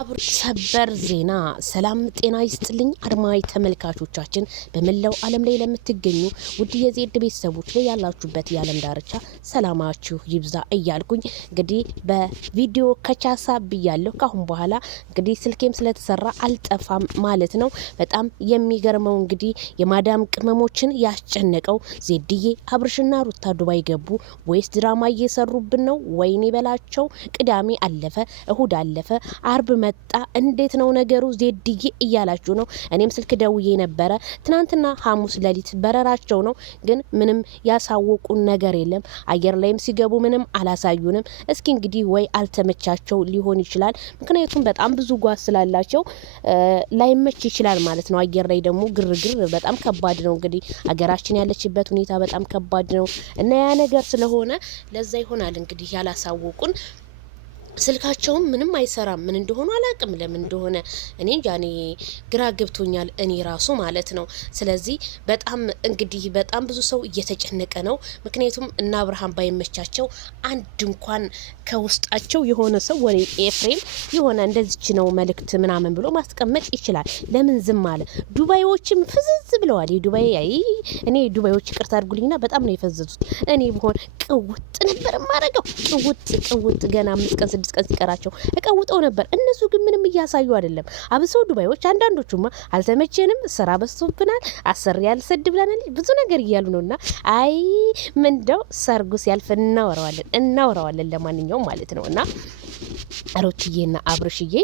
ሰበር ዜና። ሰላም ጤና ይስጥልኝ አድማጭ ተመልካቾቻችን፣ በመላው ዓለም ላይ ለምትገኙ ውድ የዜድ ቤተሰቦች ላይ ያላችሁበት የዓለም ዳርቻ ሰላማችሁ ይብዛ እያልኩኝ እንግዲህ በቪዲዮ ከቻሳ ብያለሁ። ካሁን በኋላ እንግዲህ ስልኬም ስለተሰራ አልጠፋም ማለት ነው። በጣም የሚገርመው እንግዲህ የማዳም ቅመሞችን ያስጨነቀው ዜድዬ አብርሽና ሩታ ዱባይ ገቡ ወይስ ድራማ እየሰሩብን ነው? ወይኔ በላቸው። ቅዳሜ አለፈ፣ እሁድ አለፈ፣ አርብ መጣ። እንዴት ነው ነገሩ ዜድዬ እያላችሁ ነው። እኔም ስልክ ደውዬ ነበረ ትናንትና ሐሙስ ሌሊት በረራቸው ነው፣ ግን ምንም ያሳወቁን ነገር የለም። አየር ላይም ሲገቡ ምንም አላሳዩንም። እስኪ እንግዲህ ወይ አልተመቻቸው ሊሆን ይችላል። ምክንያቱም በጣም ብዙ ጓዝ ስላላቸው ላይመች ይችላል ማለት ነው። አየር ላይ ደግሞ ግርግር በጣም ከባድ ነው። እንግዲህ አገራችን ያለችበት ሁኔታ በጣም ከባድ ነው እና ያ ነገር ስለሆነ ለዛ ይሆናል እንግዲህ ያላሳወቁን። ስልካቸውም ምንም አይሰራም። ምን እንደሆነ አላቅም፣ ለምን እንደሆነ እኔ እንጃ። እኔ ግራ ገብቶኛል እኔ ራሱ ማለት ነው። ስለዚህ በጣም እንግዲህ በጣም ብዙ ሰው እየተጨነቀ ነው። ምክንያቱም እና አብርሃም ባይመቻቸው አንድ እንኳን ከውስጣቸው የሆነ ሰው ወሬ ኤፍሬም የሆነ እንደዚች ነው መልእክት ምናምን ብሎ ማስቀመጥ ይችላል። ለምን ዝም አለ? ዱባዮችም ፍዝዝ ብለዋል። የዱባይ እኔ ዱባዮች ይቅርታ አድርጉልኝና በጣም ነው የፈዘዙት። እኔ ብሆን ቅውጥ ነበር ማረገው። ቅውጥ ገና 5 ቀን 6 ቀን ሲቀራቸው እቀውጠው ነበር። እነሱ ግን ምንም እያሳዩ አይደለም። አብሰው ዱባዮች አንዳንዶቹማ አልተመቸንም፣ ስራ በዝቶብናል፣ አሰሪ ያልሰድ ብለናል፣ ብዙ ነገር እያሉ ነውና አይ ምንደው ሰርጉ ሲያልፍ እናወራዋለን ለማንኛውም ማለት ነውና ሩትዬና አብርሽዬ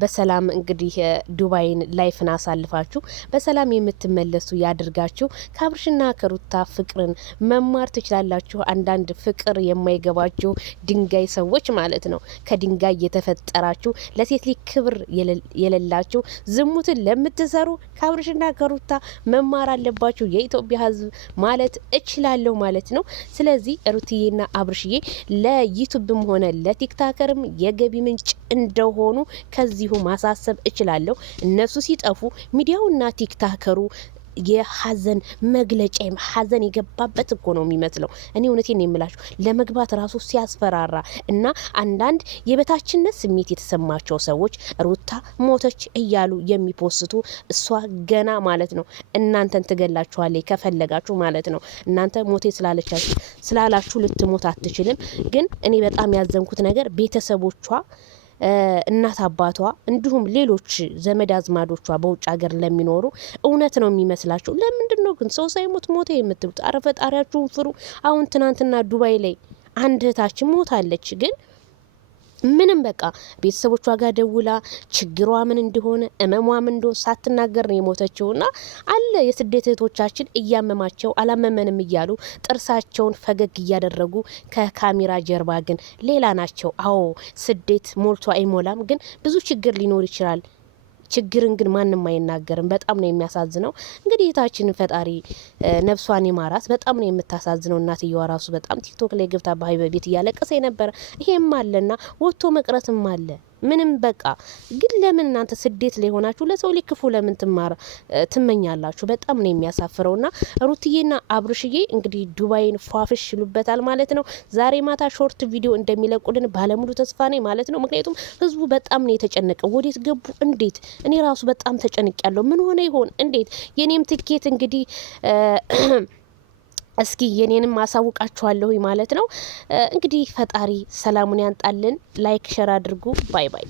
በሰላም እንግዲህ ዱባይን ላይፍን አሳልፋችሁ በሰላም የምትመለሱ ያድርጋችሁ። ከአብርሽና ከሩታ ፍቅርን መማር ትችላላችሁ። አንዳንድ ፍቅር የማይገባችሁ ድንጋይ ሰዎች ማለት ነው፣ ከድንጋይ የተፈጠራችሁ ለሴት ልጅ ክብር የሌላችሁ ዝሙትን ለምትሰሩ ከአብርሽና ከሩታ መማር አለባችሁ። የኢትዮጵያ ሕዝብ ማለት እችላለሁ ማለት ነው። ስለዚህ ሩትዬና አብርሽዬ ለዩቲዩብም ሆነ ለቲክታከርም የገቢ ምንጭ እንደሆኑ ከዚሁ ማሳሰብ እችላለሁ። እነሱ ሲጠፉ ሚዲያውና ቲክታከሩ የሀዘን መግለጫ ሀዘን የገባበት እኮ ነው የሚመስለው። እኔ እውነቴን ነው የምላችሁ፣ ለመግባት ራሱ ሲያስፈራራ እና አንዳንድ የበታችነት ስሜት የተሰማቸው ሰዎች ሩታ ሞተች እያሉ የሚፖስቱ እሷ ገና ማለት ነው እናንተን ትገላችኋለች ከፈለጋችሁ ማለት ነው። እናንተ ሞቴ ስላላችሁ ልትሞት አትችልም። ግን እኔ በጣም ያዘንኩት ነገር ቤተሰቦቿ እናት አባቷ እንዲሁም ሌሎች ዘመድ አዝማዶቿ በውጭ ሀገር ለሚኖሩ እውነት ነው የሚመስላቸው። ለምንድን ነው ግን ሰው ሳይሞት ሞተ የምትሉት? አረ ፈጣሪያችሁን ፍሩ። አሁን ትናንትና ዱባይ ላይ አንድ እህታችን ሞታለች፣ ግን ምንም በቃ ቤተሰቦቿ ጋር ደውላ ችግሯ ምን እንደሆነ እመሟ ምን እንደሆነ ሳትናገር ነው የሞተችውና አለ የስደት እህቶቻችን እያመማቸው አላመመንም እያሉ ጥርሳቸውን ፈገግ እያደረጉ ከካሜራ ጀርባ ግን ሌላ ናቸው። አዎ ስደት ሞልቶ አይሞላም፣ ግን ብዙ ችግር ሊኖር ይችላል። ችግርን ግን ማንም አይናገርም። በጣም ነው የሚያሳዝነው። እንግዲህ እህታችንን ፈጣሪ ነፍሷን ይማራት። በጣም ነው የምታሳዝነው። እናትየዋ ራሱ በጣም ቲክቶክ ላይ ገብታ በሀይበ ቤት እያለቀሰ የነበረ ይሄም አለና ወጥቶ መቅረትም አለ። ምንም በቃ ግን ለምን እናንተ ስደት ላይ ሆናችሁ ለሰው ላይ ክፉ ለምን ትመኛላችሁ? በጣም ነው የሚያሳፍረውና ሩትዬና አብርሽዬ እንግዲህ ዱባይን ፏፍሽ ይሉበታል ማለት ነው። ዛሬ ማታ ሾርት ቪዲዮ እንደሚለቁልን ባለሙሉ ተስፋ ነኝ ማለት ነው። ምክንያቱም ህዝቡ በጣም ነው የተጨነቀው። ወዴት ገቡ? እንዴት? እኔ ራሱ በጣም ተጨንቄያለሁ። ምን ሆነ ይሆን? እንዴት? የኔም ትኬት እንግዲህ እስኪ የኔንም አሳውቃችኋለሁ ማለት ነው። እንግዲህ ፈጣሪ ሰላሙን ያንጣልን። ላይክ ሸር አድርጉ። ባይ ባይ።